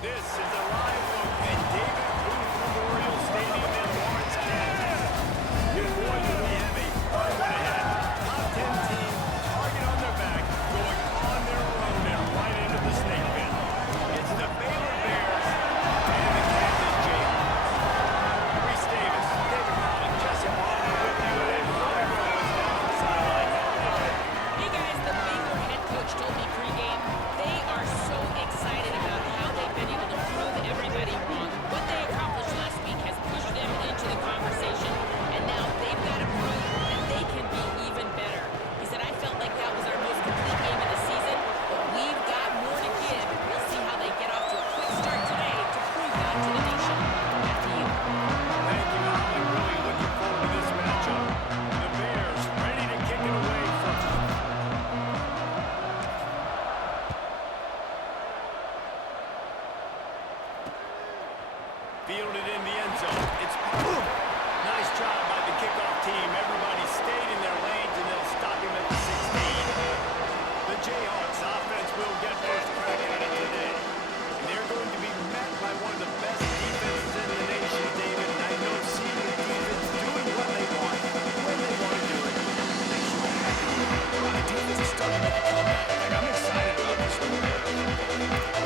This is a live look at David Booth Memorial Stadium in Lawrence, Kansas. And boy, do we have a fun one ahead. Top 10 team, target on their back, going on their own and right into the snake pit. It's the Baylor Bears and the Kansas Jayhawks. Reese Davis, David Collins, Jesse Martin with you, and Roy Rose down the sideline. Hey guys, the Baylor head coach told me pregame they are so excited about how they've been able to prove everybody wrong. What they accomplished last week has pushed them into the conversation, and now they've got to prove that they can be even better. He said, I felt like that was our most complete game of the season, but we've got more to give. We'll see how they get off to a quick start today to prove that to the nation. Back to you. Thank you, Holly. Really looking forward to this matchup. The Bears ready to kick it away first. Fielded in the end zone. It's boom. Nice job by the kickoff team. Everybody stayed in their lanes, and they'll stop him at the 16. The Jayhawks offense will get first crack at it today. And they're going to be met by one of the best defenses in the nation, David. And I don't see the defense doing what they want, when they want to do it. They should be happy. The defense is starting to make a comeback. Like, I'm excited about this one.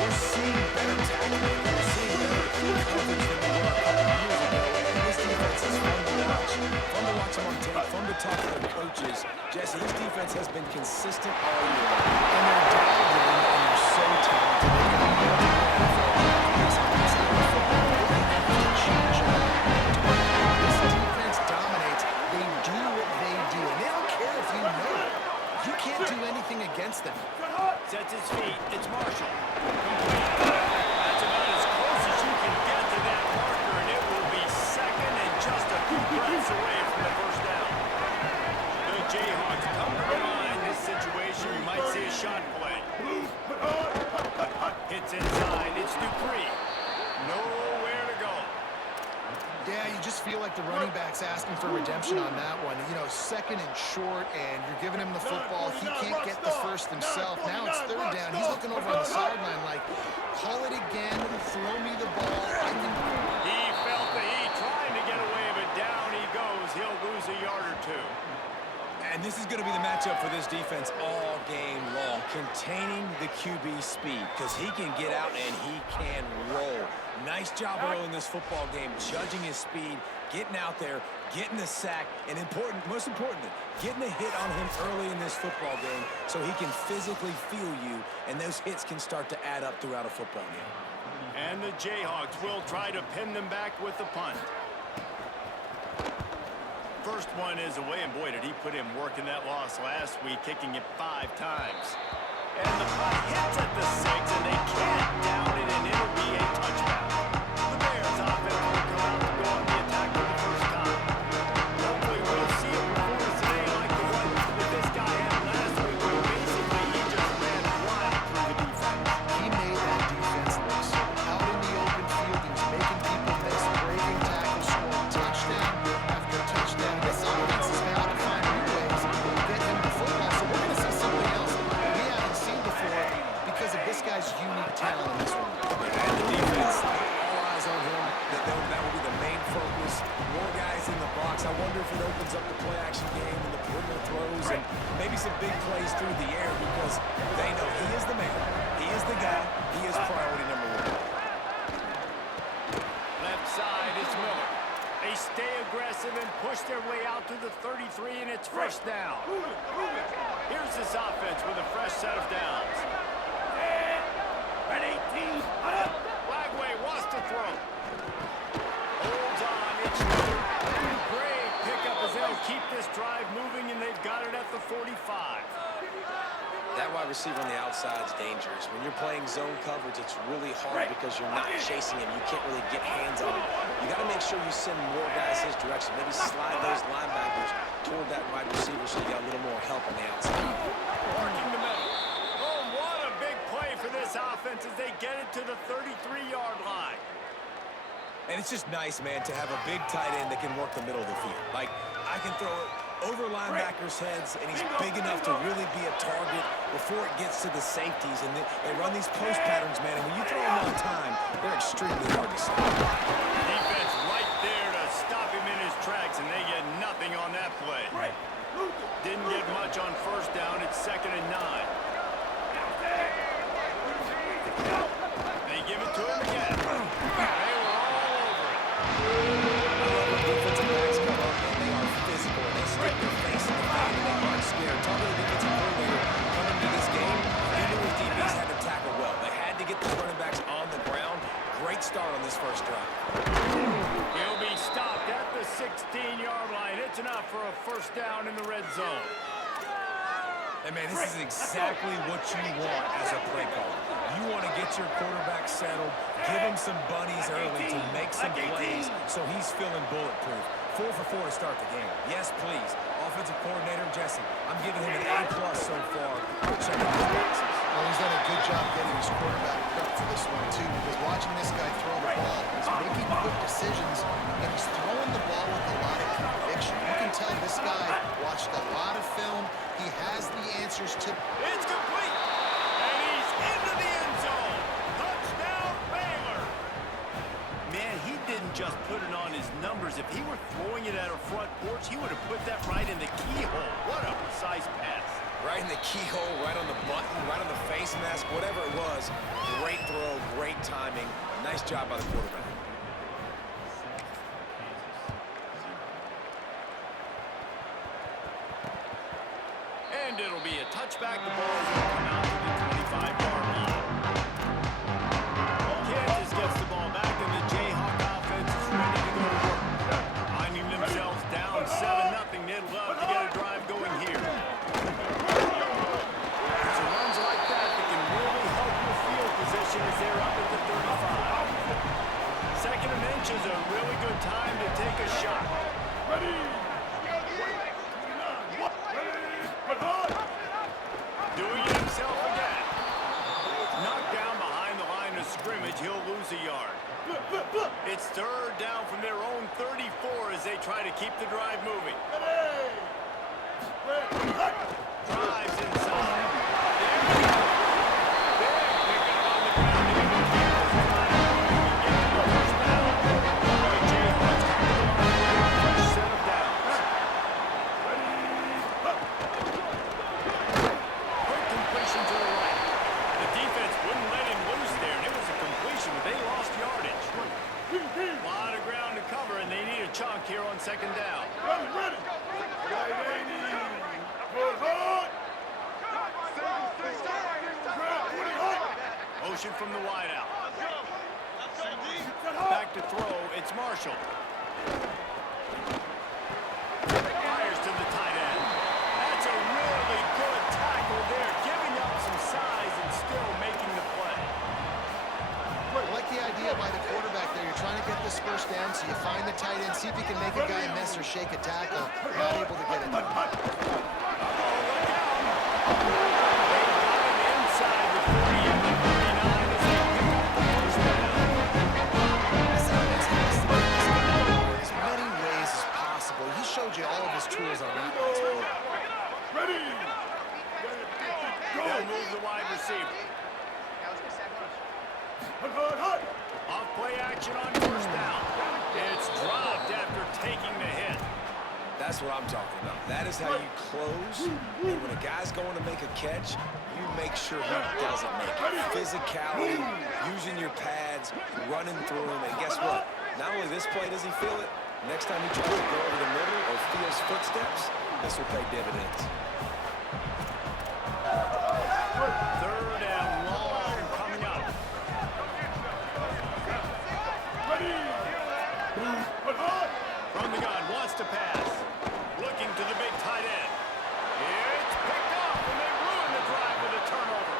We're seeing better tackling. We're seeing better coverage than we were a couple of years ago. And this defense is fun to watch. Fun to watch them on tape. Fun to talk to their coaches. Jesse, this defense has been consistent all year. And they're dialed in, and they're so talented. They got more to this defense dominates. They do what they do. And they don't care if you know it. You can't do anything against them. Sets his feet. It's Marshall. That's about as close as you can get to that marker, and it will be second and just a few breaths away from the first down. The Jayhawks come to the line. This situation, you might see a shot play. Hits inside. It's Dupree. Nowhere to go. Yeah, you just feel like the running back's asking for redemption on that one. You know, second and short, and you're giving him the football. He can't get the first himself. Now it's third down. He's looking over on the sideline like, call it again, throw me the ball. He felt the heat trying to get away, but down he goes. He'll lose a yard or two. And this is going to be the matchup for this defense all game long. Containing the QB speed, because he can get out and he can roll. Nice job early in this football game, judging his speed, getting out there, getting the sack, and most importantly, getting a hit on him early in this football game so he can physically feel you, and those hits can start to add up throughout a football game. And the Jayhawks will try to pin them back with the punt. First one is away, and boy, did he put in work in that loss last week, kicking it 5 times. And the punt hits at the 6, and they can't down it, and it'll be a touchdown. The Bears offense will come out to go on the attack for the first time. Hopefully we'll see a performance today like the one that this guy had last week, where basically he just ran wild through the defense. He made that defense look so out in the open field. He was making people miss, breaking tackles, scoring touchdown after touchdown. This offense is now to find new ways to get him the football. So we're going to see something else we haven't seen before because of this guy's unique talent in this one. And the defense, all eyes on him. That will be the main focus. More guys in the box. I wonder if it opens up the play-action game and the perimeter throws and maybe some big plays through the air because they know he is the man. He is the guy. He is priority number 1. Left side, it's Miller. They stay aggressive and push their way out to the 33, and it's first down. Here's this offense with a fresh set of downs. At 18, Lagway wants to throw. Holds on, it's great pickup as they'll keep this drive moving, and they've got it at the 45. That wide receiver on the outside is dangerous. When you're playing zone coverage, it's really hard because you're not chasing him. You can't really get hands on him. You got to make sure you send more guys his direction. Maybe slide those linebackers toward that wide receiver so you got a little more help on the outside. Working the middle. Oh, what a big play for this offense as they get it to the 33-yard line. And it's just nice, man, to have a big tight end that can work the middle of the field. Like, I can throw it over linebackers' heads, and he's big enough to really be a target before it gets to the safeties. And they run these post patterns, man, and when you throw them on time, they're extremely hard to stop. Defense right there to stop him in his tracks, and they get nothing on that play. Didn't get much on first down. It's 2nd and 9. They give it to him again. They were all over it. I love when defensive backs come up, and they are physical, and they stick their face in the paint, and they aren't scared. Talk to the defensive coordinator coming to this game. He knew his DBs had to tackle well. They had to get the running backs on the ground. Great start on this first drive. He'll be stopped at the 16-yard line. It's enough for a first down in the red zone. And, man, this is exactly what you want as a play caller. You want to get your quarterback settled, give him some bunnies early to make some plays so he's feeling bulletproof. 4 for 4 to start the game. Yes, please. Offensive coordinator Jesse, I'm giving him an A+ so far for checking his boxes. Well, he's done a good job getting his quarterback prepped for this one, too, because watching this guy throw the ball, he's making quick decisions, and he's throwing the ball with a lot of conviction. You can tell this guy watched a lot of film. He has the answers to... It's complete. And he's into the end zone. Touchdown, Baylor. Man, he didn't just put it on his numbers. If he were throwing it at a front porch, he would have put that right in the keyhole. What a precise pass. Right in the keyhole, right on the button, right on the face mask, whatever it was. Great throw, great timing. Nice job by the quarterback. And it'll be a touchback. The ball is going to come out to the 25-yard line. Kansas gets the ball back, and the Jayhawk offense is ready to go to work. Finding themselves down 7-0. They'd love to get a drive going here. It's runs like that can really help your field position as they're up at the 35. 2nd and inch is a really good time to take a shot. Doing it himself again. Knocked down behind the line of scrimmage. He'll lose a yard. It's 3rd down from their own 34 as they try to keep the drive moving. Drives inside. There we go. Big pickup on the ground. And he can keep this drive moving and get the first down. The Jayhawks come to the line with a fresh set of downs. Quick completion to the right. The defense wouldn't let him loose there, and it was a completion, but they lost yardage. A lot of ground to cover, and they need a chunk here on 2nd down. Motion from the wideout. Back to throw. It's Marshall. Fires to the tight end. That's a really good tackle there, giving up some size and still making the play. I like the idea by the quarterback there. You're trying to get this first down, so you find the tight end, see if you can make a guy miss or shake a tackle. Not able to get it done. As many ways as possible. He showed you all of his tools on that. They'll move the wide receiver. Off play action on first down. It's dropped after taking the hit. That's what I'm talking about. That is how you close. And when a guy's going to make a catch, you make sure he doesn't make it. Physicality, using your pads, running through him. And guess what? Not only this play does he feel it, next time he tries to go over the middle or feels footsteps, this will pay dividends. 3rd and long coming up. From the gun, wants to pass. Looking to the big tight end. It's picked up, and they ruin the drive with a turnover.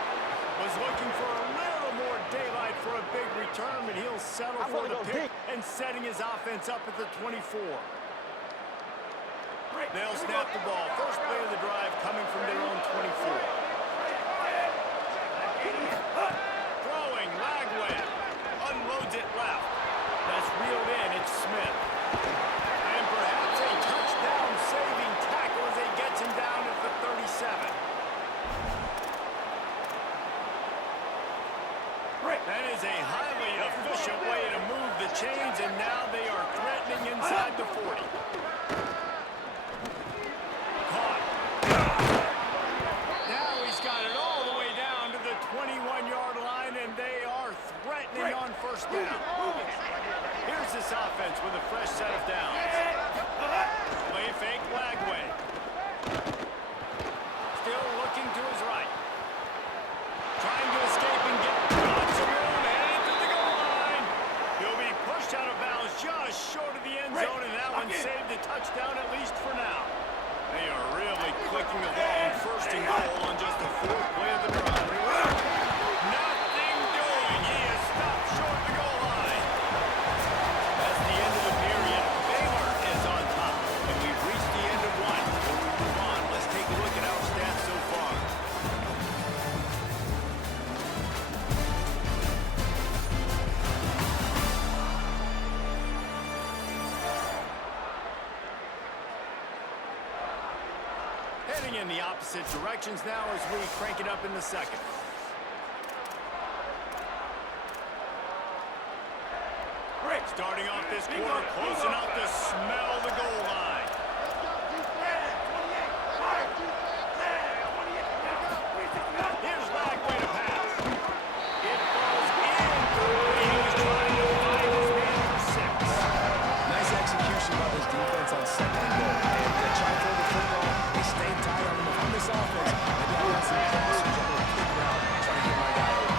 Was looking for a little more daylight for a big return, but he'll settle for the pick and setting his offense up at the 24. They'll snap the ball. First play of the drive coming from their own 24. Throwing, Lagway. Unloads it left. That's reeled in. It's Smith. And perhaps a touchdown-saving tackle downs, and now they are threatening inside the 40. Caught. Now he's got it all the way down to the 21-yard line, and they are threatening on first down. Here's this offense with a fresh set of downs. Play fake Lagway. Still looking to his right. Trying to escape and get lots of room, headed to the goal line. He'll be pushed out of bounds just short of the end zone, and that one saved a touchdown at least for now. They are really clicking along, first and goal on just the fourth play of the drive. Nothing doing. He is stopped short of the goal line. That's the end of the period. Baylor is on top, and we've reached the end of one. Before we move on, let's take a look at our stats so far. Heading in the opposite directions now as we crank it up in the second. Starting off this quarter, close enough to smell the goal line. Here's Lagway to pass. It falls incomplete. He was trying to find his man for 6. Nice execution by this defense on second and goal. And try to throw the football. They stayed tight on this offense. And they got some crossers on the kick route trying to get my guy over.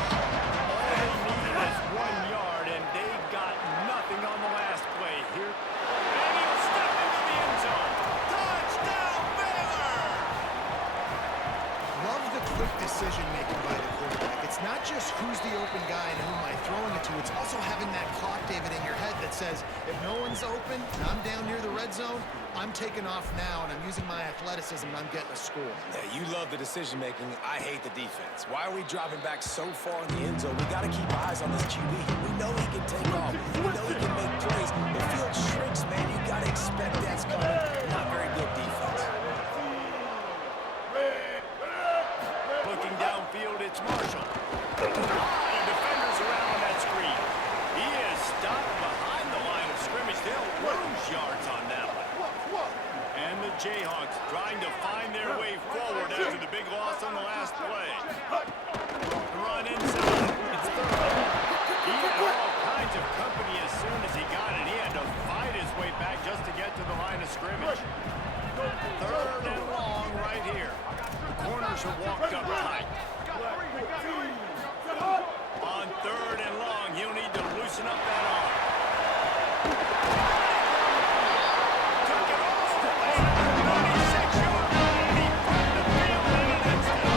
All they needed is 1 yard, and they got nothing on the last play here. And he'll step into the end zone. Touchdown, Baylor! Love the quick decision-making by the quarterback. It's not just who's the open guy and who am I throwing it to. It's also having that clock, David, in your head that says, if no one's open and I'm down near the red zone, I'm taking off now, and I'm using my athleticism, and I'm getting a score. Yeah, you love the decision-making. I hate the defense. Why are we dropping back so far in the end zone? We got to keep eyes on this QB. We know he can take off. We know he can make plays. The field shrinks, man. You got to expect that's coming. Not very good defense. Looking downfield, it's Marshall. The defenders around on that screen. He is stopped behind the line of scrimmage. They'll lose yards on that one. And the Jayhawks trying to find their way forward after the big loss on the last play. Run inside. It's third. He had all kinds of company as soon as he got it. He had to fight his way back just to get to the line of scrimmage. Third and long right here. The corners are walked up tight. On third and long, he'll need to loosen up that arm. Took it all the way to the 36-yard line. He put the field in an instant.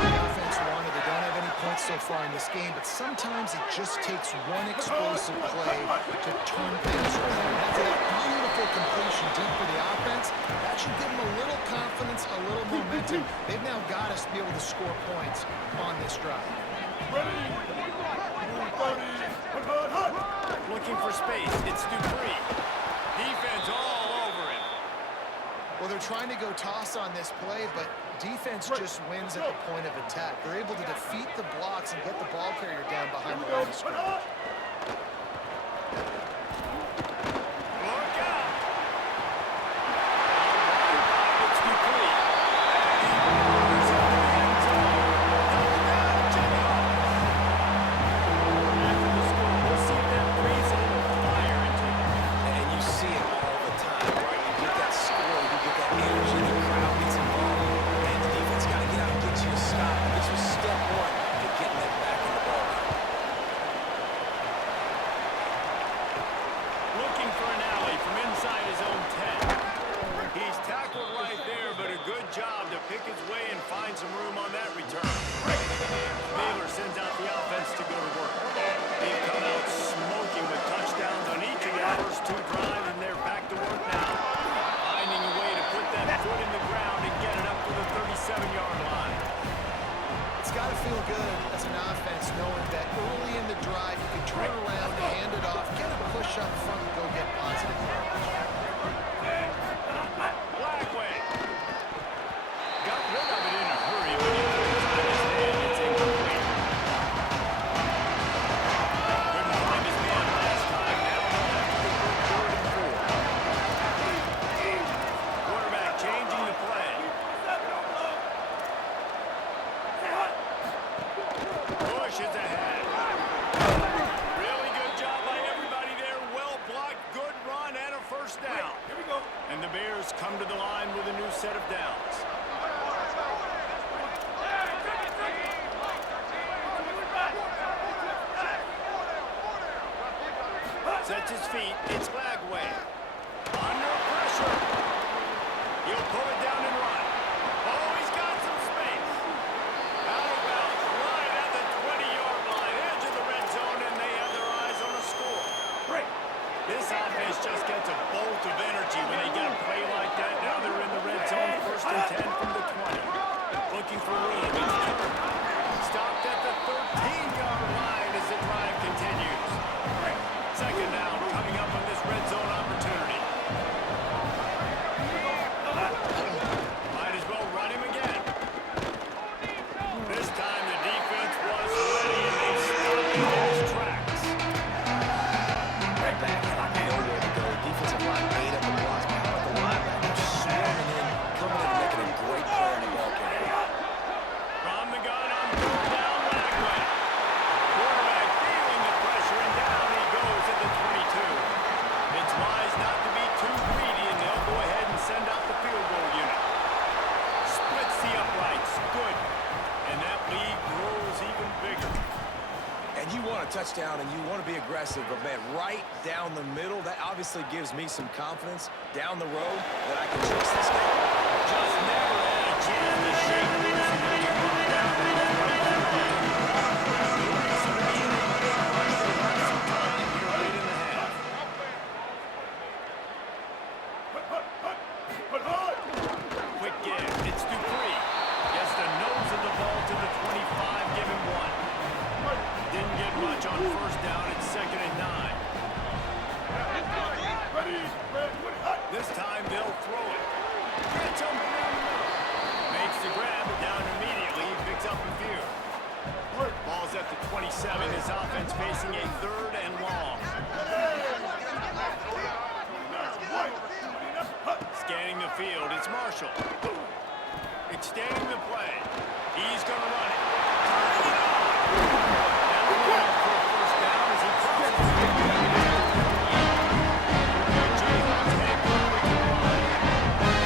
The offense wanted. They don't have any points so far in this game, but sometimes it just takes one explosive play to turn things around. That's a beautiful completion deep for the offense. That should give them a little confidence, a little momentum. They've now got us to be able to score points on this drive. Looking for space. It's Dupree. Defense all over him. Well, they're trying to go toss on this play, but defense just wins at the point of attack. They're able to defeat the blocks and get the ball carrier down behind the line of scrimmage. Look out! It's Dupree. He's in the end zone. Touchdown, Jayhawks. After the score, we'll see if that breathes a little fire into him. And you see it all the time, right? You get that score, you get that energy, the crowd gets involved, and the defense got to get out and get you a stop. This was step one to getting them back in the ball game. Looking for an alley from inside his own 10. He's tackled right there, but a good job to pick his way and find some room on that return. Baylor sends out the offense to go to work. They've come out smoking with touchdowns on each of their first 2 drives, and they're back to work now. Finding a way to put that foot in the ground and get it up to the 37-yard line. It's got to feel good as an offense knowing that early in the drive you can turn around, hand it off, get a push up front, and go get positive yardage. Lagway. Got rid of it in a hurry, but he put it on his hand. It's incomplete. Couldn't find Sets his feet. It's Lagway. Under pressure. He'll pull it down and run. Oh, he's got some space. Out of bounds, right at the 20-yard line, edge of the red zone, and they have their eyes on a score. This offense just gets a bolt of energy when they get a play like that. Now they're in the red zone, 1st and 10 from the 20. Looking for room. It's Killer. Stopped at the 13-yard line as the drive continues. Second down coming up on this red zone opportunity. Might as well run him again. This time the defense was ready and they stopped him in his tracks. Right back, like they know where to go. Defensive line made up the blocks. But how about the linebackers swarming in, coming in and making a great play on the ball game? From the gun on 3rd down, Lagway. Quarterback feeling the pressure, and down he goes at the 22. It's wise not to be too greedy, and they'll go ahead and send out the field goal unit. Splits the uprights. Good. And that lead grows even bigger. And you want a touchdown and you want to be aggressive, but man, right down the middle, that obviously gives me some confidence down the road that I can trust this game. Just never had a chance to shake loose and then you run down and go right through it. So the game is some time here late in the half. Quick give. It's Dupree. Gets the nose of the ball to the 25, give him 1. Didn't get much on 1st down. It's 2nd and 9. This time they'll throw it. Gets him down the middle. Makes the grab, but down immediately. He picks up a few. Ball's at the 27. His offense facing a 3rd and long. Scanning the field. It's Marshall. Extending the play. He's going to run it. Turning it on. Now going up for a 1st down as he crosses the 50. Jayhawks head quickly to the line.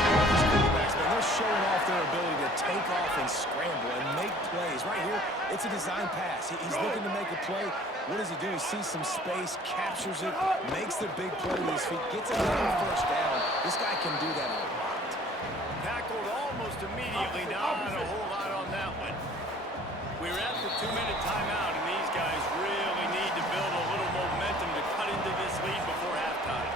These quarterbacks, man, they're showing off their ability to take off and scramble and make plays. Right here, it's a design pass. He's looking to make a play. What does he do? He sees some space, captures it, makes the big play with his feet, gets another 1st down. This guy can do that a lot. Tackled almost immediately. Not a whole lot on that one. We're at the 2-minute timeout, and these guys really need to build a little momentum to cut into this lead before halftime.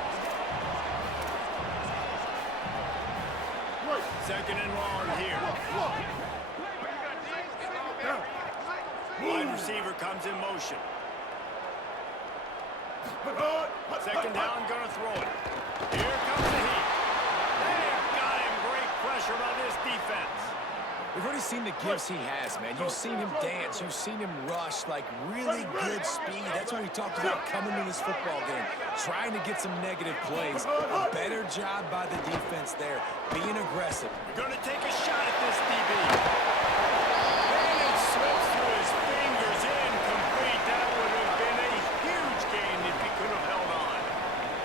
2nd and long here. Wide receiver comes in motion. 2nd down, gonna throw it. Here comes the heat. They've got him. Great pressure on this defense. We've already seen the gifts he has, man. You've seen him dance. You've seen him rush, like really good speed. That's what we talked about coming to this football game, trying to get some negative plays. A better job by the defense there, being aggressive. Going to take a shot at this DB. And it slips through his fingers, incomplete. That would have been a huge gain if he could have held on.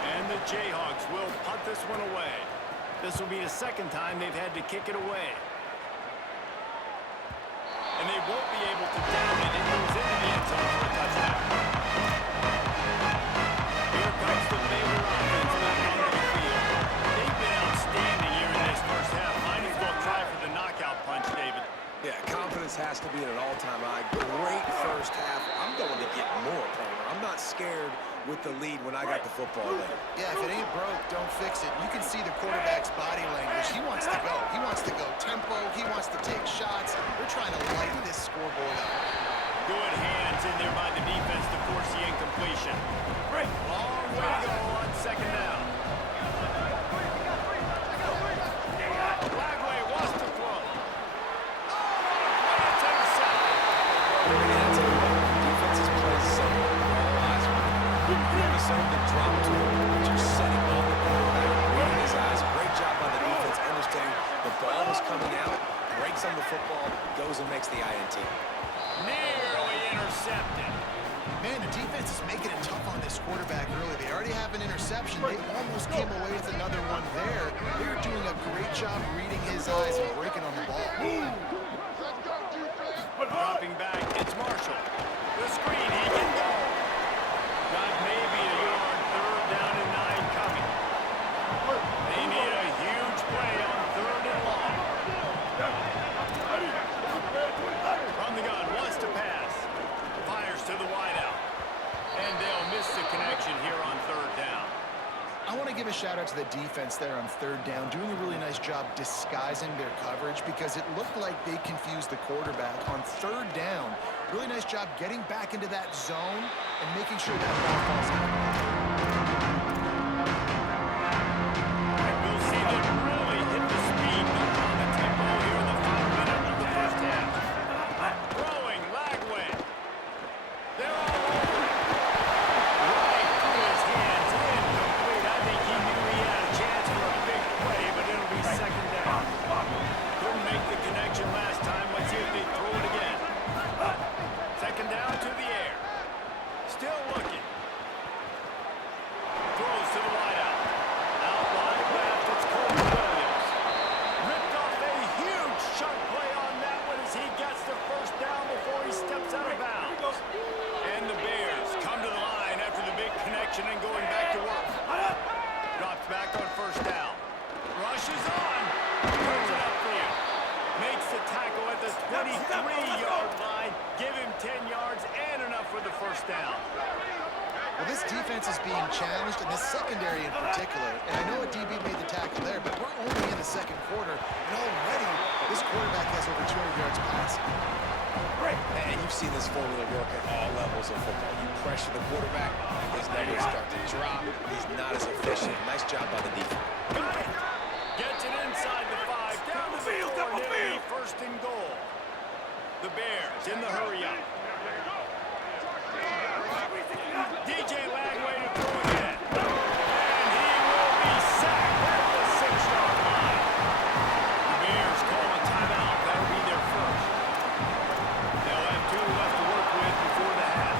And the Jayhawks will punt this one away. This will be the 2nd time they've had to kick it away. And they won't be able to down it. It moves into the end zone for a touchdown. Here comes the Baylor offense back onto the field. They've been outstanding here in this 1st half. Might as well try for the knockout punch, David. Yeah, confidence has to be at an all-time high. Great 1st half. I'm going to get more, Palmer. I'm not scared with the lead when I got the football later. Yeah, if it ain't broke, don't fix it. You can see the quarterback's body language. He wants to go. He wants to go tempo. He wants to take shots. We're trying to lighten this scoreboard up. Good hands in there by the defense to force the incompletion. Long way to go on 2nd down. Lagway wants to throw. Oh, it's intercepted. Defenses play zone. All eyes on him. The zone that dropped to him, just setting up the quarterback, reading his eyes. Great job by the defense, understanding the ball is coming out, breaks on the football, goes and makes the INT. Nearly intercepted. Man, the defense is making it tough on this quarterback early. They already have an interception. They almost came away with another one there. They're doing a great job reading his eyes and breaking on the ball. Dropping back, it's Marshall. The screen, he can go. Got maybe a yard give a shout out to the defense there on third down, doing a really nice job disguising their coverage because it looked like they confused the quarterback on third down. Really nice job getting back into that zone and making sure that ball falls out. And we'll see them really hit the speed bump on the tempo here in the final minute of the first half. Throwing, Lagway. They're all over it. Right through his hands, incomplete. I think he knew he had a chance for a big play, but it'll be second down. Couldn't make the connection last time. Let's see if they throw it again. Second down to the air. Still looking. Throws to the wideout. Out wide left, it's Cole Williams. Ripped off a huge chunk play on that one as he gets the first down before he steps out of bounds. And the Bears come to the line after the big connection and going back to work. Drops back on first down. Rushes on. Throws it upfield. Makes the tackle at the 23-yard line. Give him 10 yards and enough for the first down. Well, this defense is being challenged, and this secondary in particular. And I know a DB made the tackle there, but we're only in the second quarter, and already this quarterback has over 200 yards passing. And you've seen this formula work at all levels of football. You pressure the quarterback, his numbers start to drop. He's not as efficient. Nice job by the defense. Got it. Gets it inside the 5. Down the field. First and goal. The Bears in the hurry up. DJ Lagway to throw again. And he will be sacked at the 6-yard line. The Bears call a timeout. That'll be their first. They'll have 2 left to work with before the half.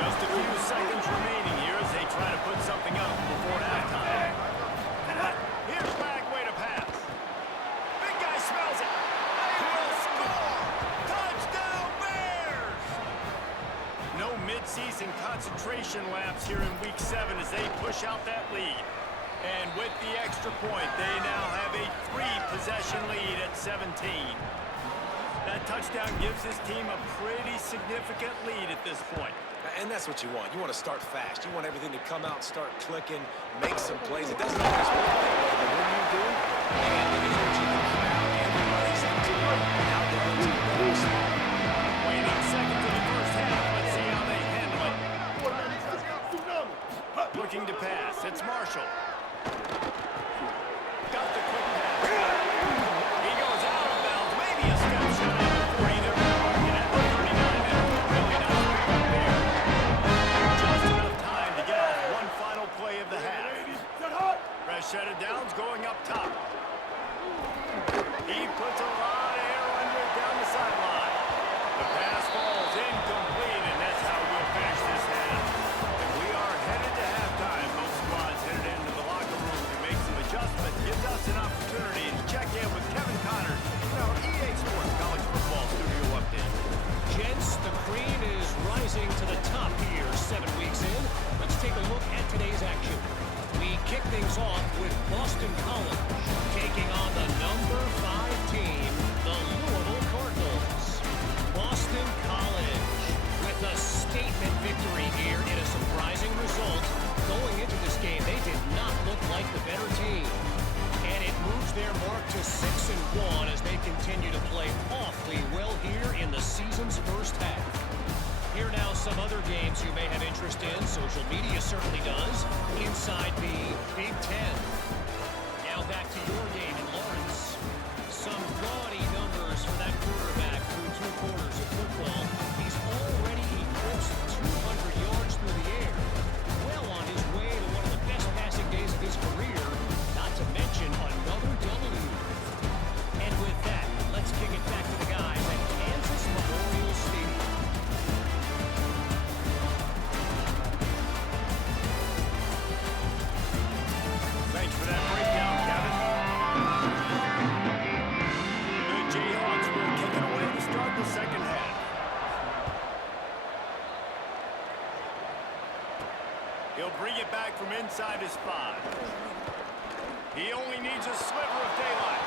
Just a few seconds remaining here as they try to put something up before halftime. Here's Lagway to pass. Big guy smells it. They will score. Touchdown Bears! No mid-season concentration laps here in Week 7 as they push out that lead. And with the extra point, they now have a 3-possession lead at 17. That touchdown gives this team a pretty significant lead at this point. And that's what you want. You want to start fast. You want everything to come out, start clicking, make some plays. It doesn't always work that way, but when you do, man, the energy, the crowd, everybody's into it. Now they're into it. Waiting seconds in the first half. Let's see how they handle it. Looking to pass. It's Marshall. Got the quick pass. He goes out of bounds. Maybe a step shot before either marking at the 39. Really nice pick up there. Just enough time to get off one final play of the half. Fresh set of downs going up top. He puts a lot of air under it down the sideline. The pass falls incomplete, and that's how we'll finish this half. And we are headed to halftime. Both squads headed into the locker room to make some adjustments. Gives us an opportunity to check in with Kevin Connors in our EA Sports College Football Studio Update. Gents, the cream is rising to the top here 7 weeks in. Let's take a look at today's action. We kick things off with Boston College taking on the number 5 team, the Louisville Cardinals. Boston College with a statement victory here in a surprising result. Going into this game, they did not look like the better team. And it moves their mark to 6-1 as they continue to play awfully well here in the season's first half. Here now some other games you may have interest in. Social media certainly does. Inside the Big Ten. Now back to your game in Lawrence. Some gaudy numbers for that quarterback through 2 quarters of football. He's already eclipsed 200 yards through the air. Well on his way to one of the best passing days of his career. Not to mention another W. And with that, let's kick it back to the guys at Kansas Memorial Stadium. Thanks for that breakdown, Kevin. The Jayhawks will kick it away to start the second half. He'll bring it back from inside his 5. He only needs a sliver of daylight.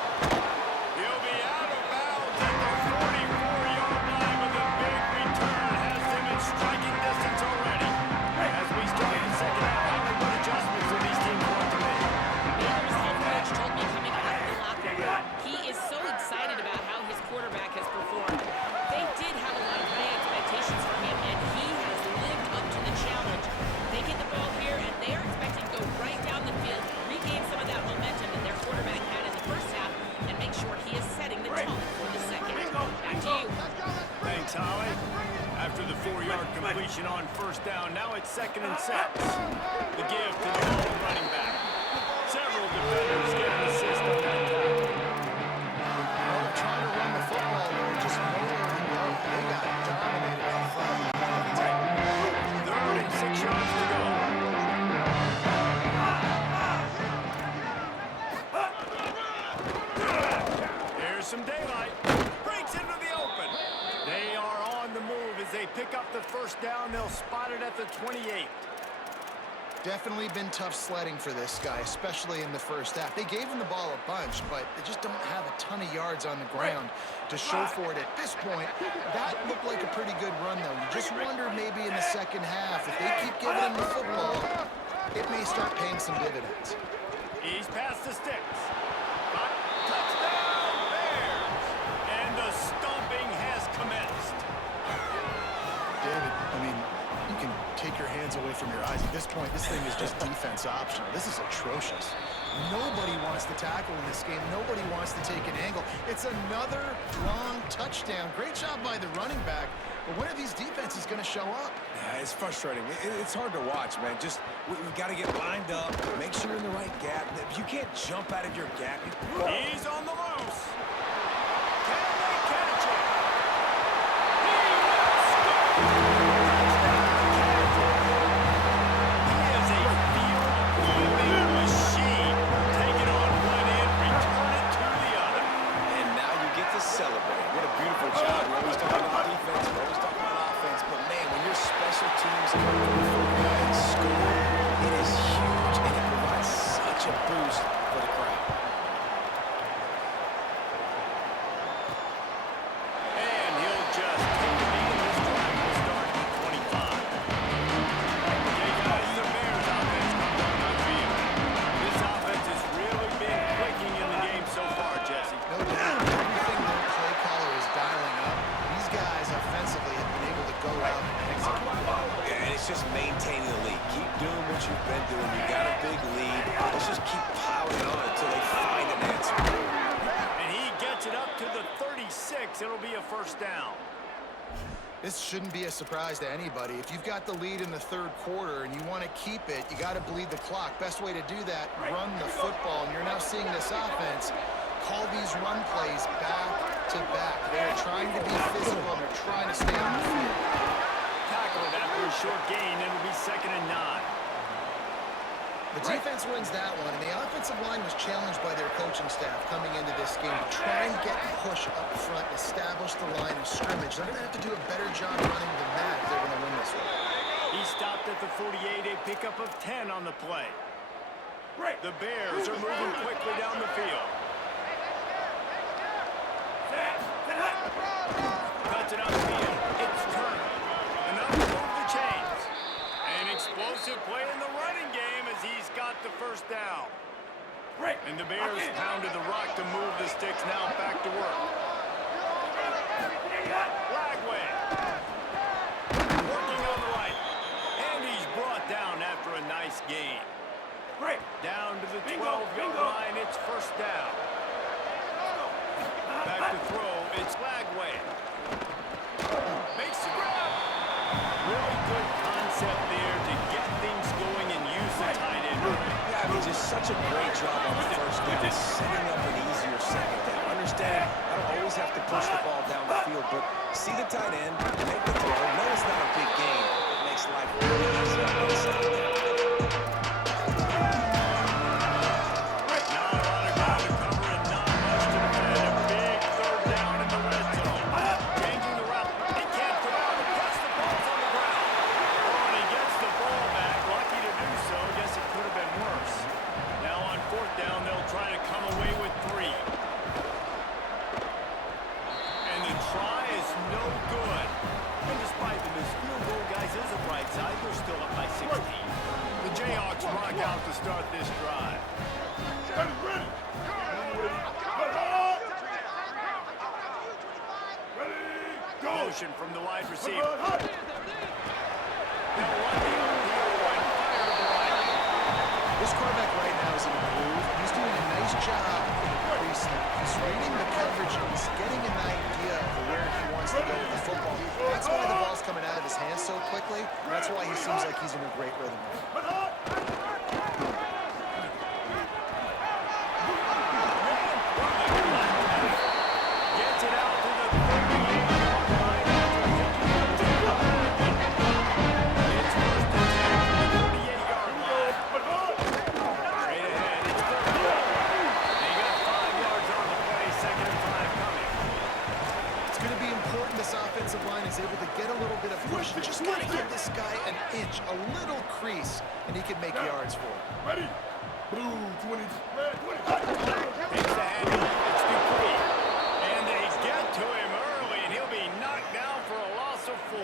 He'll be out of bounds at the 44-yard line, but the big return has him in striking distance already. As we start the second half, Hollywood adjustments in these teams. now it's 2nd and 6. The give to the lone running back. Several defenders get an assist on that tackle. Well, they're trying to run the football, they're just nowhere to go. They got dominated up front. 3rd and 6 yards to go. Here's some daylight. Breaks into the open. They are on the move as they pick up the 1st down. They'll spot it at the 28. Definitely been tough sledding for this guy, especially in the first half. They gave him the ball a bunch, but they just don't have a ton of yards on the ground to show for it at this point. That looked like a pretty good run, though. You just wonder maybe in the second half, if they keep giving him the football, it may start paying some dividends. He's past the sticks. Touchdown, Bears! And the stomping has commenced. David, I mean, you can take your hands away from your eyes. At this point, this thing is just defense optional. This is atrocious. Nobody wants to tackle in this game. Nobody wants to take an angle. It's another long touchdown. Great job by the running back. But when are these defenses going to show up? Yeah, it's frustrating. It's hard to watch, man. Just, we got to get lined up, make sure you're in the right gap. If you can't jump out of your gap, He's on the loose. Can they catch it? He will score! He is a field-moving machine. Take it on one end, return it to the other. and now you get to celebrate. What a beautiful job. We're always talking about defense, we're always talking about offense, but man, when your special teams come through and score, it is huge, and it provides such a boost for the crowd. And he'll just take the lead in this drive. We'll start at 25. Okay, guys, the Bears offense comes on the field. This offense has really been clicking in the game so far, Jesse. No doubt. Everything their play caller is dialing up. These guys offensively have been able to go out and execute. Yeah, and it's just maintaining the lead. Keep doing what you've been doing. You got a big lead. Let's just keep piling on until they find an answer. And he gets it up to the 36. It'll be a 1st down. This shouldn't be a surprise to anybody. If you've got the lead in the 3rd quarter and you want to keep it, you got to bleed the clock. Best way to do that, run the football. And you're now seeing this offense call these run plays back to back. They're trying to be physical and they're trying to stay on the field. Tackled after a short gain. It'll be 2nd and 9. The defense wins that one, and the offensive line was challenged by their coaching staff coming into this game to try and get and push up front and establish the line of scrimmage. They're going to have to do a better job running than that if they're going to win this one. He stopped at the 48, a pickup of 10 on the play. The Bears are moving quickly down the field. Cuts it upfield. It's Turner. Enough to move the chains. An explosive play in the running game as he's got the 1st down. And the Bears pounded the rock to move the sticks now back to work. Flagway. Working on the right. And he's brought down after a nice gain. Down to the 12-yard line. It's 1st down. Back to throw. It's Flagway. Makes the grab. Really good concept there to get things going and use the tight end. Yeah, I mean, just such a great job on the 1st down, setting up an easier 2nd down. Understand, I don't always have to push the ball down the field, but see the tight end, make the throw. No, it's not a big gain. It makes life really easy on the 2nd down. To start this drive. Motion from the wide receiver. They'll run the This quarterback right now is in a groove. He's doing a nice job increasing He's reading the coverage. He's getting an idea of where he wants to go with the football. That's why the ball's coming out of his hands so quickly. That's why he seems like he's in a great rhythm. Gets it out to the 38-yard line after picking up 2 yards. It's first and 10 from the 38-yard line. Straight ahead, it's third down. They got 5 yards on the play, 2nd and 5 coming. It's going to be important this offensive line is able to get a little bit of push. Just got to give this guy an inch, a little crease, and he can make yards for it. Ready? Blue 20. Red 20. Takes the handoff. It's Dupree. And they get to him early, and he'll be knocked down for a loss of 4.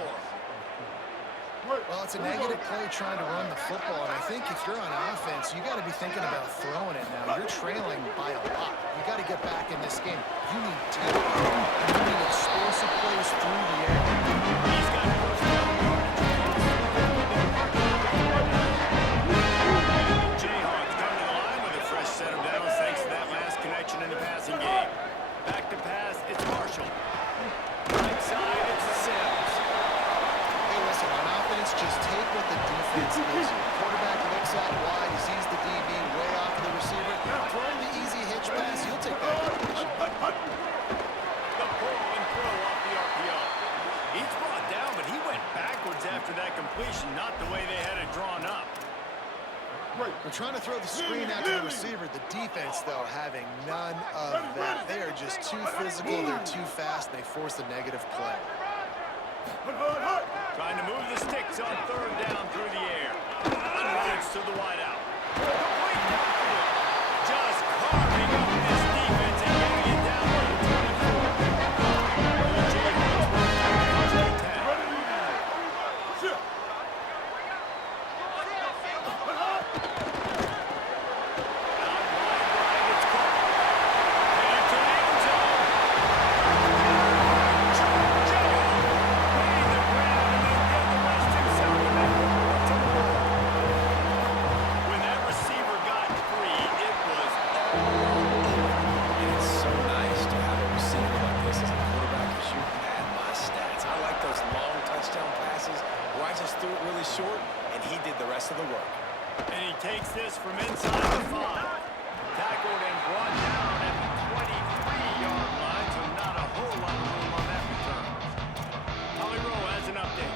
Well, it's a negative play trying to run the football, and I think if you're on offense, you got to be thinking about throwing it now. You're trailing by a lot. You got to get back in this game. You need tempo, and you need explosive plays through the air. He's got first down yardage. The Jayhawks come to the line with a fresh set of downs thanks to that last connection in the passing game. Back to pass, it's Marshall. Right side, it's Sims. Hey, listen, on offense, just take what the defense gives you. Quarterback looks out wide, he sees the DB way off of the receiver. Throw him the easy hitch pass, he'll take that completion. The pull and throw off the RPO. He's brought down, but he went backwards after that completion, not the way they had it drawn up. They're trying to throw the screen out to the receiver. The defense, though, having none of that. They are just too physical, they're too fast, and they force a negative play. Trying to move the sticks on 3rd down through the air. Unloads to the wideout. Complete downfield. Just carving up this defense and getting it down to the 24. The Jayhawks will first and 10. Short, and he did the rest of the work. And he takes this from inside the 5. Tackled and brought down at the 23-yard line, so not a whole lot of room on that return. Holly Rowe has an update.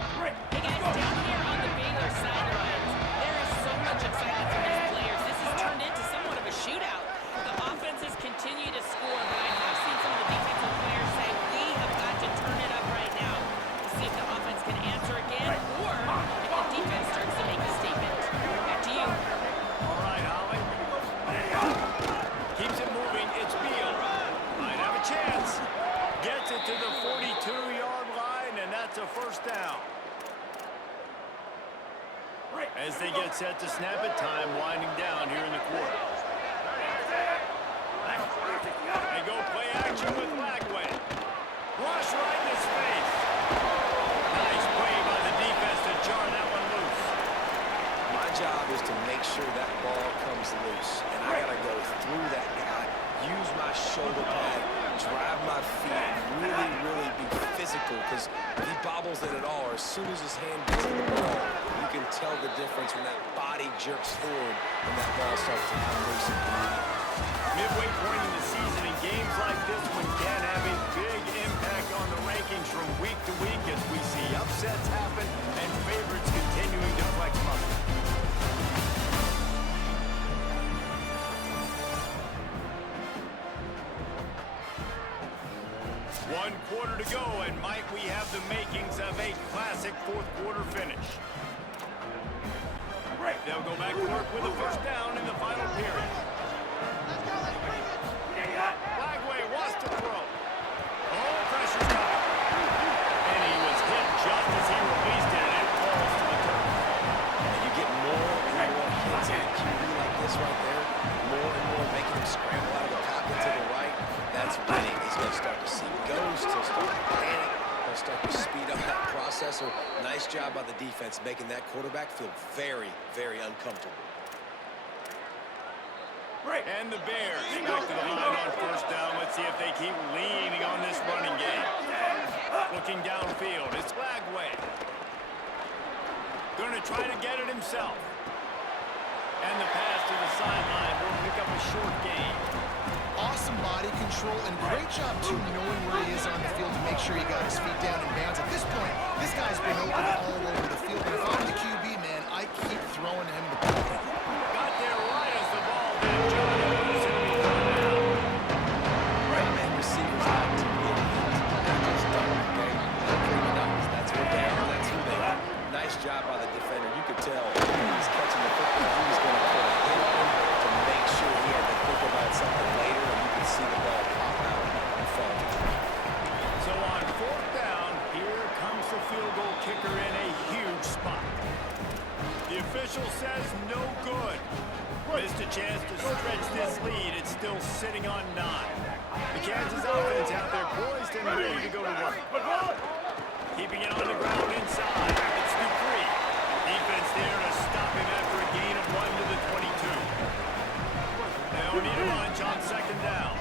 Hey guys, down here on the Baylor sidelines, there is so much excitement from these players. This has turned into somewhat of a shootout. The offenses continue to score, but I have seen some of the defensive players say, we have got to turn it up right now to see if the offense can answer again, or if the defense starts to make a statement. Back to you. All right, Holly. Keeps it moving. It's Beal. Might have a chance. Gets it to the 42-yard line, and that's a first down. As they get set to snap it, time winding down here in the quarter. They go play action with Lagway. Rush right in his face. Nice play by the defense to jar that one loose. My job is to make sure that ball comes loose, and I gotta go through that guy, use my shoulder pad, drive my feet, really be physical, because if he bobbles it at all, or as soon as his hand gets to the ball, you can tell the difference when that body jerks forward and that ball starts to come loose and bleed. Midway point in the season, and games like this one can have a big impact on the rankings from week to week as we see upsets happen and favorites continuing to flex muscle. One quarter to go, and might we have the makings of a classic fourth quarter finish. They'll go back to work with a first down in the final period. Lagway wants to throw. Oh, pressure's coming. And he was hit just as he released it, and it falls to the turf. And you get more and more hits in a QB like this right there, more and more making him scramble out of the pocket to the right. That's winning. He's going to start to see ghosts. He'll start to panic. He'll start to speed up that process. So nice job by the defense making that quarterback feel very uncomfortable. And the Bears back to the line on first down. Let's see if they keep leaning on this running game. Looking downfield. It's Lagway. Going to try to get it himself. And the pass to the sideline will pick up a short gain. Awesome body control and great job, too, knowing where he is on the field to make sure he got his feet down in bounds. At this point, this guy's been open all over the field. And if I'm the QB, man, I keep throwing him the ball. Got there right as the ball did. John Evans will be thrown out. Right man receivers like to get hit. They're just done, okay? They're cleaning up. That's what they are. That's who they are. Nice job by the defender. You could tell he's catching the football. He was going to put a hit on him to make sure he had to think about something later, and you could see the ball pop out and fall. So on fourth down, here comes the field goal kicker in a huge spot. The official says no good. Missed a chance to stretch this lead. It's still sitting on 9. The Kansas offense out there poised and ready to go to work. Keeping it on the ground inside. It's Dupree. Defense there to stop him after a gain of 1 to the 22. They'll need a lunch on second down.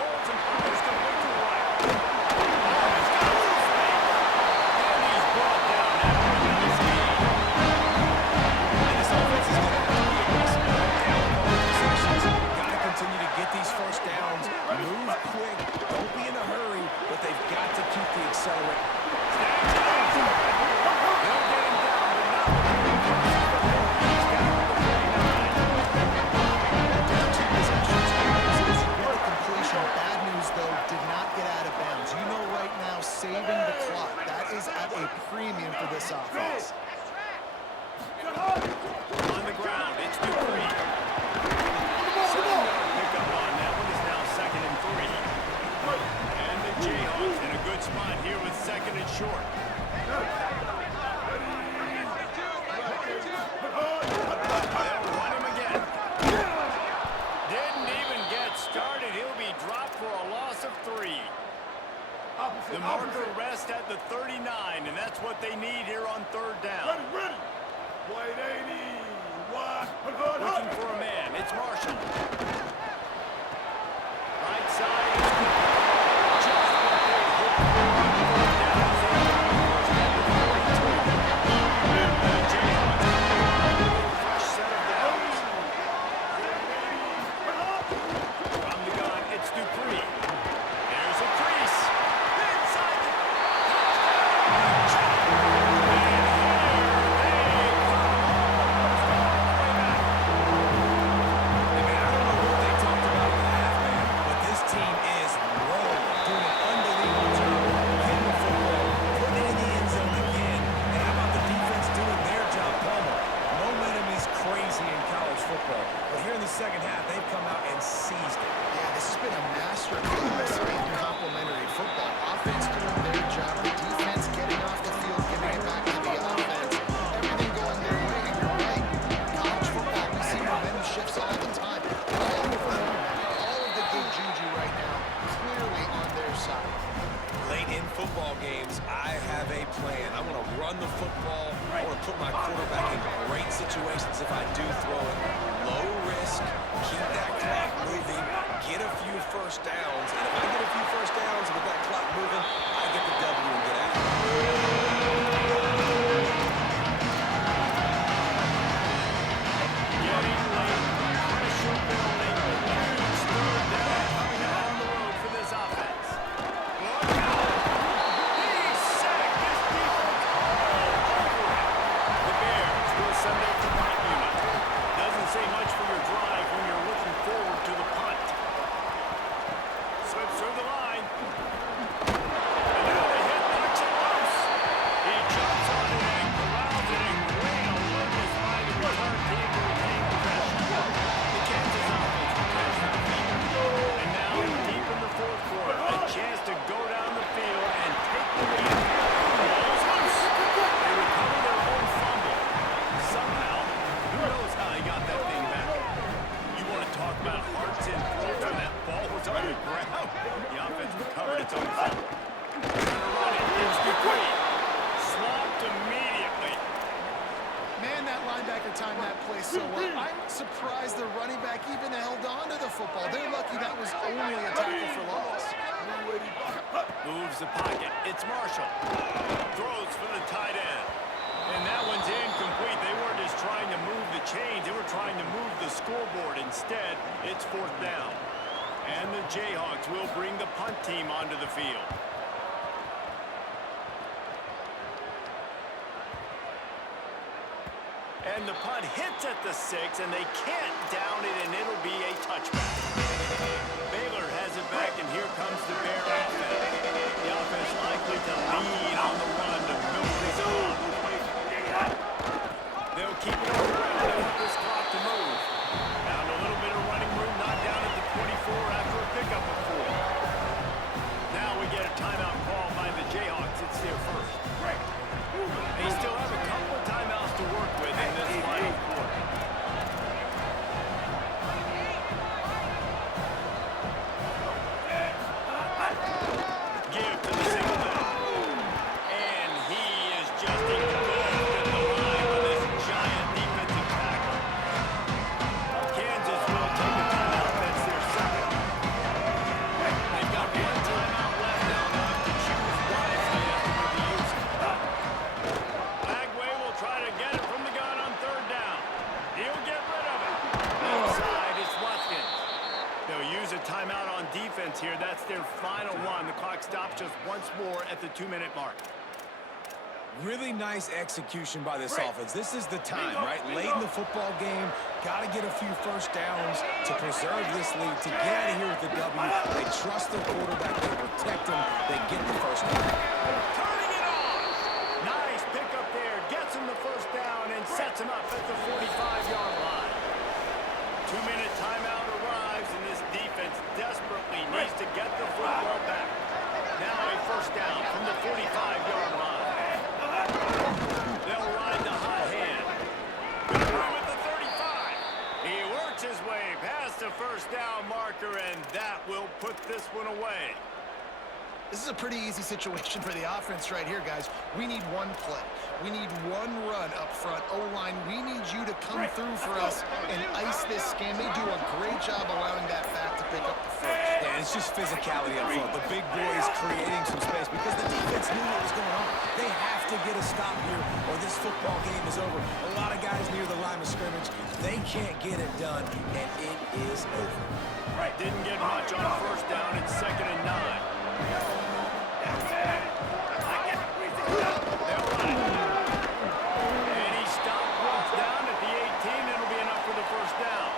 Holds and fires to look to the right. Oh, he's got some space. And he's brought down after a nice gain. And this offense is going to have to be aggressive down ball possessions. Got to continue to get these first downs. Move quick. Don't be in a hurry, but they've got to keep the accelerate. Saving the clock. That is at a premium for this offense. On the ground, it's Dupree. Second pickup on that one is now 2nd and 3. And the Jayhawks in a good spot here with 2nd and short. They'll run him again. Didn't even get started. He'll be dropped for a loss of 3. The marker rests at the 39, and that's what they need here on third down. Ready. White 80. Looking for a man. It's Marshall. Right side. Just what they hoped for on third down. As they first at the 42. The Jayhawks with a fresh set of downs. From the gun, it's Dupree. There's a crease. Inside the second half, they've come out and seized it. Yeah, this has been a masterclass in complementary football. Offense doing their job, the defense getting off the field, giving it back to the offense. Everything going their way, and you're right. College football, we see momentum shifts all the time. All of the momentum, all of the good juju right now, clearly on their side. Late in football games, I have a plan. I want to run the football. I want to put my quarterback in great situations if I do throw it. Low risk, keep that clock moving, get a few first downs. And if I get a few first downs with that clock moving, I get the W and get out. getting late. Pressure building. Huge third down coming out on the road for this offense. Look out. He's sacked. This defense all over it. The Bears will send out the punt unit. Doesn't say much for your drive when you're looking forward to the punt. Slips through the line. Okay, so I'm surprised the running back even held on to the football. They're lucky that was only a tackle for loss. Moves the pocket. It's Marshall. Throws for the tight end. And that one's incomplete. They weren't just trying to move the chains. They were trying to move the scoreboard. Instead, it's 4th down. And the Jayhawks will bring the punt team onto the field. And the punt hits at the 6, and they can't down it, and it'll be a touchback. Baylor has it back, and here comes the Bear offense. The offense likely to lean on the run to milk this off. They'll keep it on the ground. They want this clock to move. Found a little bit of running room, knocked down at the 24 after a pickup of 4. Now we get a timeout call by the Jayhawks. It's their first. They still have a couple of timeouts to work with in this final quarter. Give to the single back. And he is just engulfed in the line with this giant defensive tackle. Kansas will take a timeout. That's their second. They've got one timeout left now. They'll have to choose wisely as to what to use it. Bagway will try to get it from the gun on 3rd down. He'll get rid of it. Outside, it's Watkins. They'll use a timeout on defense here. That's their final one. The clock stops just once more at the 2-minute mark. Really nice execution by this offense. This is the time, right? Late in the football game, got to get a few first downs to preserve this lead, to get out of here with the W. They trust their quarterback. They protect him. They get the first down. Turning it on. Nice pickup there. Gets him the first down and sets him up at the 45-yard line. 2-minute timeout arrives, and this defense desperately needs to get the football back. Now a first down from the 45-yard line. They'll ride the hot hand. Through with the 35. He works his way past the first down marker, and that will put this one away. This is a pretty easy situation for the offense right here, guys. We need one play. We need one run up front. O-line, we need you to come through for us and ice this scam. They do a great job allowing that back to pick up the first. Yeah, it's just physicality up front. The big boys creating some space because the defense knew what was going on. They have to get a stop here or this football game is over. A lot of guys near the line of scrimmage, they can't get it done, and it is over. Didn't get much on 1st down. It's 2nd and 9. And he stopped once down at the 18. It'll be enough for the first down.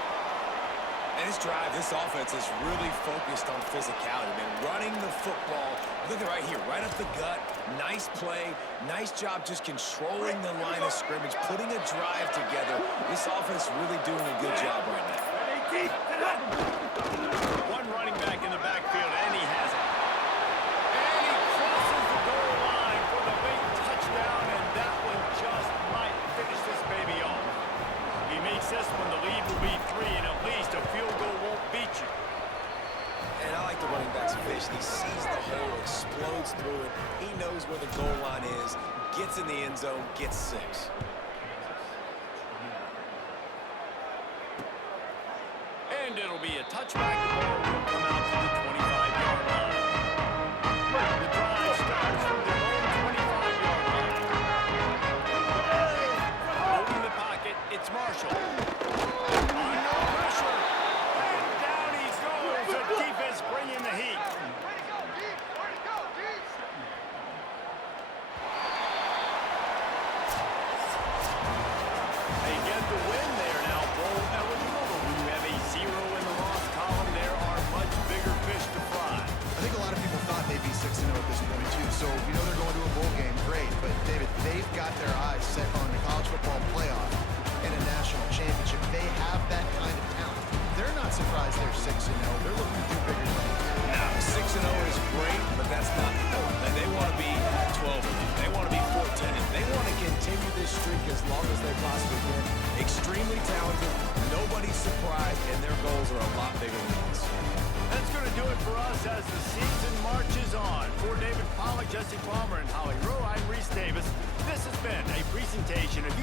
And this drive, this offense is really focused on physicality, man. Running the football. Look at right here, right up the gut. Nice play. Nice job just controlling the line of scrimmage, putting a drive together. This offense really doing a good job right now. One running back in the backfield, and he has it. And he crosses the goal line for the big touchdown, and that one just might finish this baby off. He makes this one, the lead will be 3, and at least a field goal won't beat you. And I like the running back's vision. He sees the hole, explodes through it. He knows where the goal line is, gets in the end zone, gets 6. And it'll be a touchback. The ball will come out to the 25-yard line. The drive starts from their own 25-yard line. Moving the pocket, it's Marshall. Under pressure. And down he goes. The defense bringing the heat. They get the win there now. Bowl eligible. When you have a 0 in the loss column, there are much bigger fish to fry. I think a lot of people thought they'd be 6-0 at this point, too. So, you know they're going to a bowl game, great. But, David, they've got their eyes set on the college football playoff and a national championship. They have that kind of talent. They're not surprised they're 6-0. They're looking to do bigger things. Now, 6-0 is great, but that's not enough. And they want to be 12. They want to be 14. They want to continue this streak as long as they possibly can. Extremely talented. Nobody's surprised, and their goals are a lot bigger than this. That's going to do it for us as the season marches on. For David Pollack, Jesse Palmer, and Holly Rowe, I'm Reese Davis. This has been a presentation of